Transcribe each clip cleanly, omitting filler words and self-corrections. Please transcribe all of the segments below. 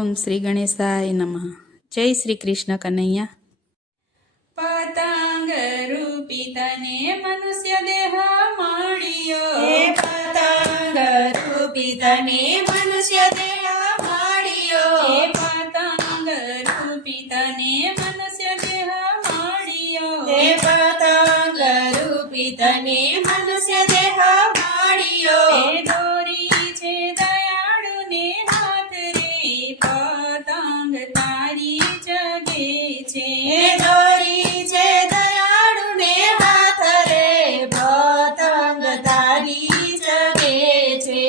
ઓમ શ્રી ગણેશાય નમઃ. જય શ્રી કૃષ્ણ કનૈયા. પતંગ રૂપી તને મનુષ્ય દેહ મળ્યો, પતંગ રૂપી તને મનુષ્ય દેહ મળ્યો, પતંગ રૂપી તને મનુષ્ય દેહ મળ્યો, પતંગ રૂપી તને મનુષ્ય દેહ મળ્યો. દોરી છે દયાળુને હાથ રે, પતંગ તારી જગે છે. દોરી છે દયાળુને હાથ રે, પતંગ તારી જગે છે.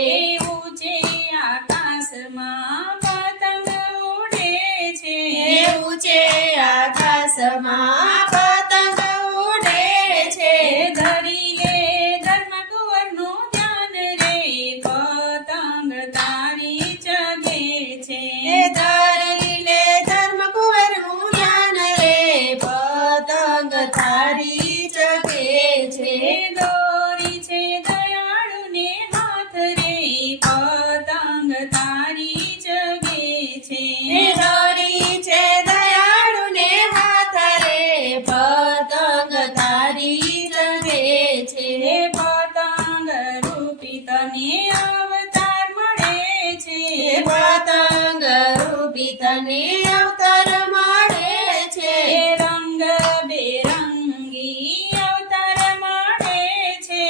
ઊંચે આકાશમાં પતંગ ઉડે છે, ઊંચે આકાશમાં પતંગ ઉડે છે. ધરી લે ધર્મકુંવરનું ધ્યાન રે, પતંગ તારી જગે છે. ધરી લે ધર્મકુંવરનું ધ્યાન રે, પતંગ તારી જગે છે. દોરી છે દયાળુને હાથ રે, પતંગ તારી જગે છે. દોરી છે દયાળુને હાથ રે, પતંગ તારી જગે છે. પતંગ રૂપી તને અવતાર મળે છે, પતંગ રૂપી તને અવતાર મળે છે. રંગ બેરંગી અવતાર મળે છે,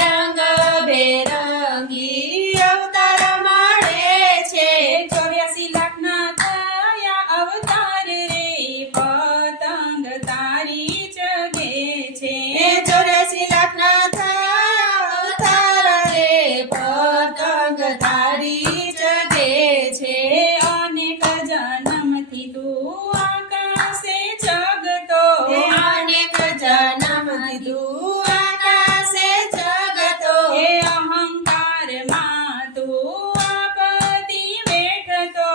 રંગ બેરંગી અવતાર મળે છે. 84 લાખના થયા અવતાર રે, પતંગ તારી જગે છે. 84 લાખના થયા અવતાર રે, પતંગ તારી જગે છે. અનેક જન્મથી તું આકાશે જગતો, અનેક જન્મથી તું આકાશે જગતો, અહંકારમાં તું આપતી વેઠતો,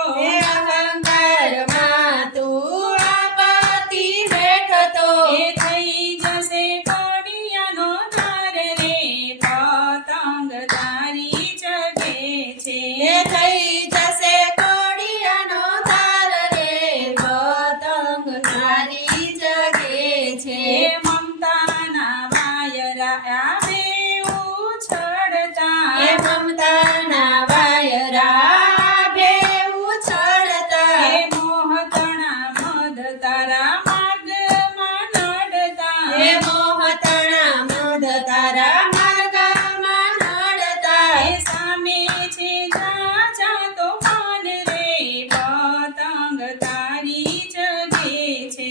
અહંકારમાં તું આપતી બેઠતો. થઈ જશે ઘડિયાનો ધાર રે, પતંગ તારી જગે છે. થઈ જશે કોડિયાનો તાર રે, પતંગ તારી જગે છે. મમતાના વાયરા બેઉ છડતા, મમતાના વાયરા બેઉ છડતા, મોહતણા મદ તારા માર્ગમાં નડતા, મોહતણા મદ તારા માર્ગમાં નડતા. સામે છે ઝાઝા તોફાન રે, પતંગ તારી જગે છે.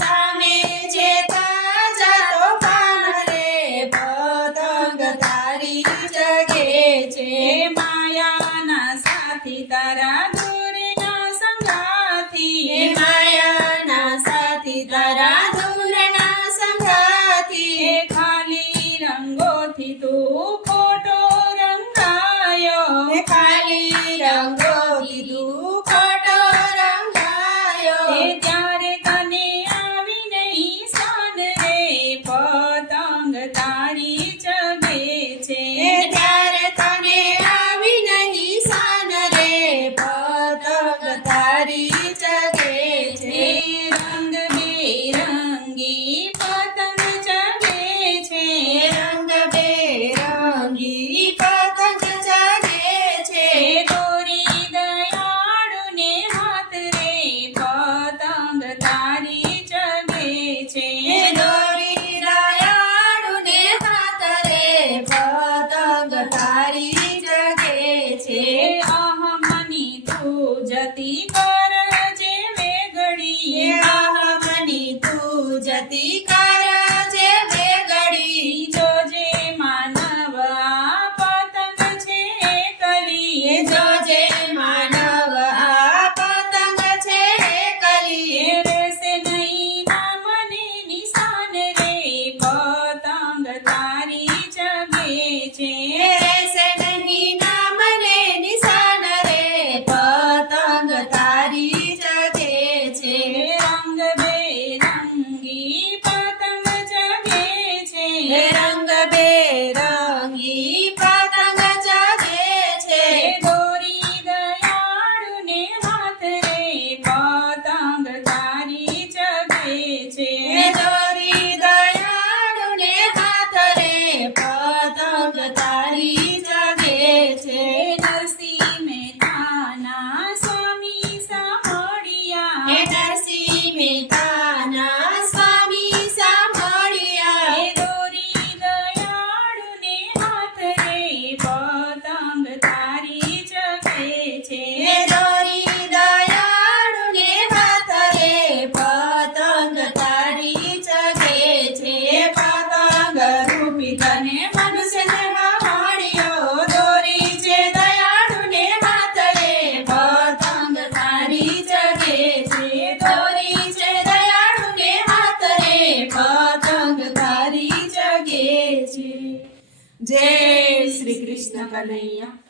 સામે છે તાજા તોફાન રે, પતંગ તારી જગે છે. માયાના સાથી તારા દૂરના સંગાથી, માયાના સાથી તારા દૂરના સંગાથી, ખાલી રંગોથી તું ખોટો રંગાયો, ખાલી રંગોથી તું ખોટો રંગાયો. ત્યારે તને આવી નહીં શાન રે, પતંગ તારી જગે છે. ત્યારે તને આવી નહીં શાન રે, પતંગ તારી જગે છે. રંગ બેરંગી પતંગ જગે છે, રંગ બેરંગી પતંગ જગે છે. દોરી દયાળુને હાથ રે, પતંગ તારી જગે છે. દોરી દયાળુને હાથ રે, પતંગ તારી જગે છે. અહમની તું જતી કરજે વેગળી, આહમની તું જતી કરજે વેગળી. જોજે માનવ આ પતંગ છે એકલી, જોજે માનવ આ પતંગ છે કલી. રહેશે નહીં નામને નિશાન રે, પતંગ તારી જગે છે. રહેશે નહીં નામને નિશાન રે, પતંગ તારી જગે છે. રંગ બેરંગી પતંગ જય શ્રી કૃષ્ણ કનૈયા